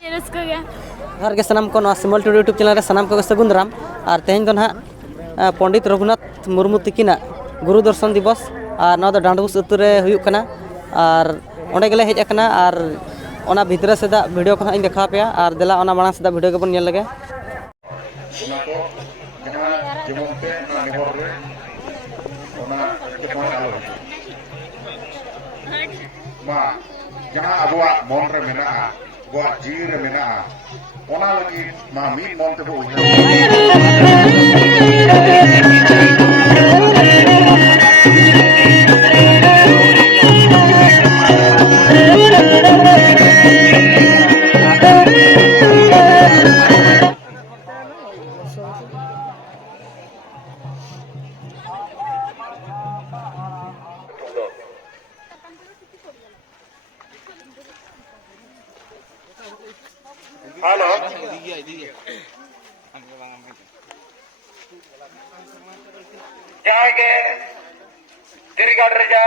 Ruska गया हर के सनाम को सिमल टूडू यूट्यूब चैनल रे सनाम को सगुन दाराम और तेहन दो ना पंडित रघुनाथ मुर्मू तिकिना गुरु दर्शन दिवस और ना डांडबुस अतु रे हुयुक कना और ओंडे गेले हेज अकना और ओना भितरे सेदा वीडियो को इन देखा पे और देला ओना मांग सेदा वीडियो के बन नेल लगे जहाँ अबुआ मन रे मेना अबुआ जीव रे मेना ओना लगी मा मिद मन ते बो हेलो जाएंगे तिरगाड़ रजा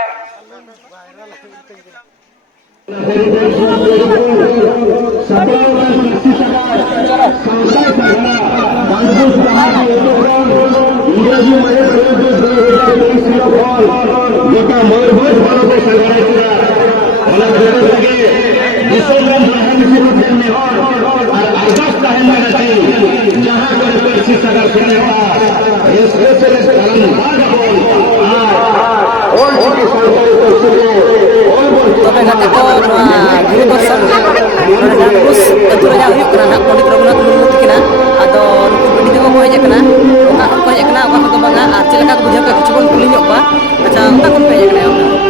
गाते को गुरु दर्शन डांडबुस अतु रे हुयुक कना पंडित रघुनाथ मुर्मू तिकिना आदो नुकु बिडी देबो को हेज कना ओका को हेज कना ओका को बांगा आर चेलका को बुझा के किछु बन कुली ᱧᱚᱜ बा अच्छा ओका को हेज कना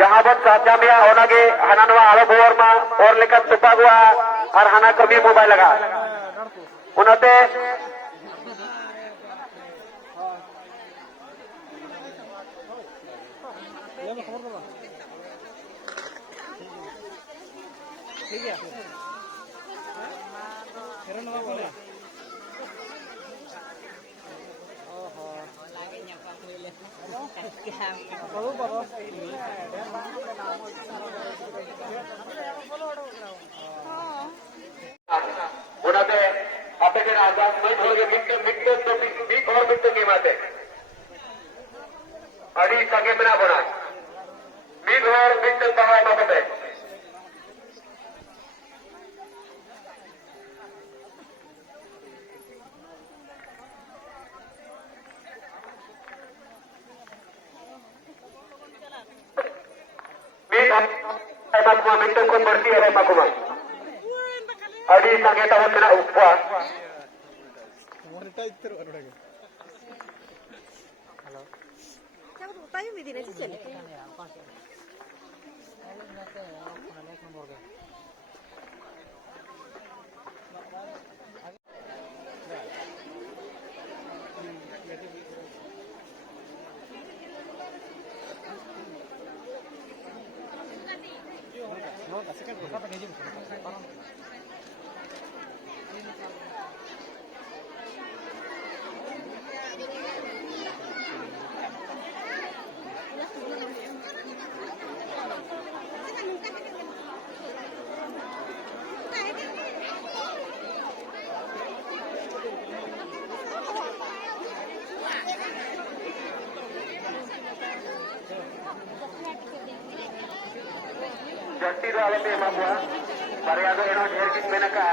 जहाँ बन साजामिया होना के हनानवा आलो बोर मा और लेकर तुपा हुआ और हना कभी मोबाइल लगा उन्होंने उन्होंने आपे के आजाद में थोड़े मिट्टे तो बीच और मिट्टे के माते अड़ी सगे बिना बना बीच और मिट्टे पहाड़ माते मिट्टे को बढ़ती है माकुमा अड़ी संगे tahun kena upah. Halo. Siapa tuh? Tahu mi dina sih. Jatti तो आलम में माँ बुआ परियादो एनो ढेर किस में नका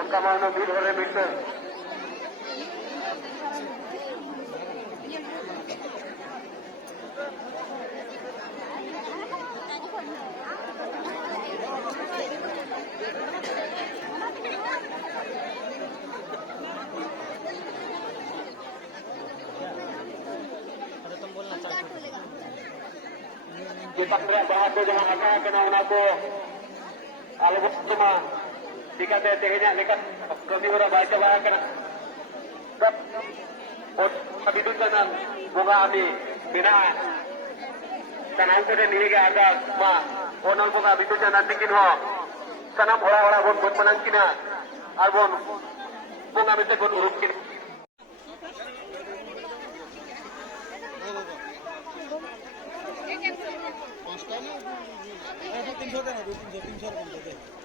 उनका मानो बीर हो रहे मिट्टर kita kira bahasa jangan apa kena unaku algo cuma jika saya tehnya lekat kami orang baca bahasa kena kap itu kanan bunga ami bina kanan saya ni ke agak ma onal bunga itu jangan tingin ho sanam orang-orang bon menang kina albon bunga itu bon uruk kina পাঁচটা না 300 দেন 300 300 এর কম দেন